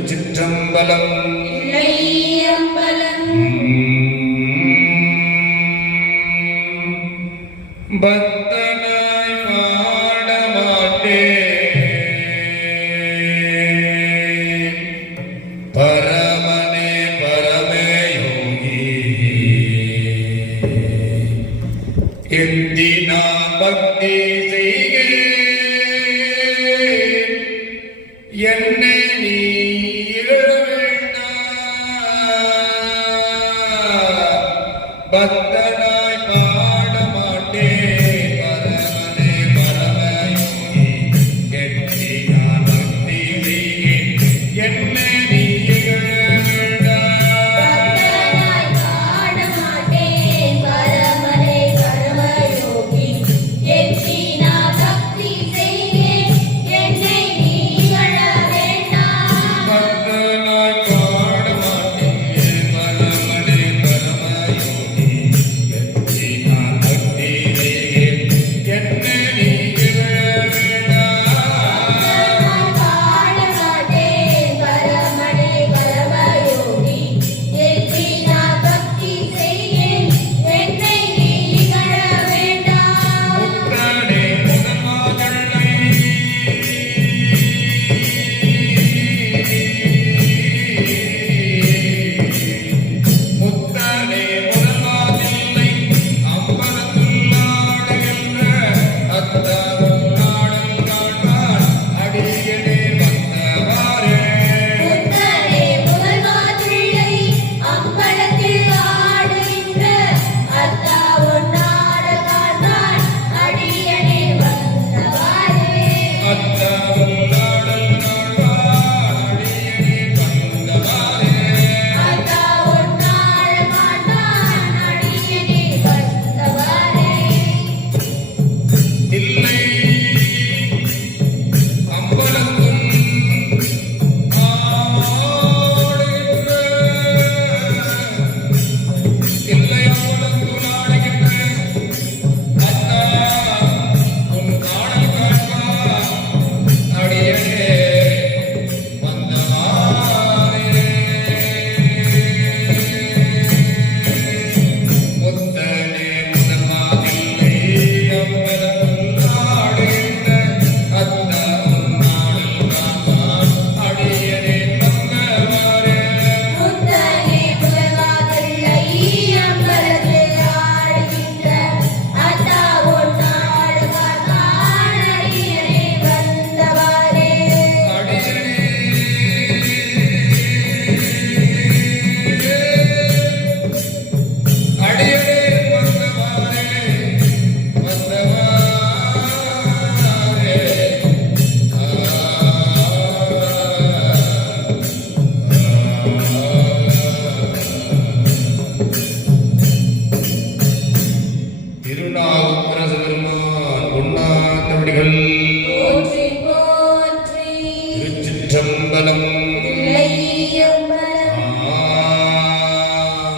திருச்சிற்றம்பலம். பக்தனாய் பாடமாட்டேன் பரமனே பரமே யோகி எந்தினா பக்தி செய்கிறேன் என்னை நீ பக்தனாய் பாடமாட்டேன் பரமனே பரமயோகி எட்டி நான் பக்தி செய்கிறேன் என்னை நீ பக்தனாய் பாடமாட்டேன் பரமனே பரமயோகி எட்டி நான் பக்தி செய்கிறேன் என்னை நீ வேண்டாம். பக்தனாய் பாடமாட்டேன் பரமனே பரமயோகி திருச்சிற்றம்பலம்.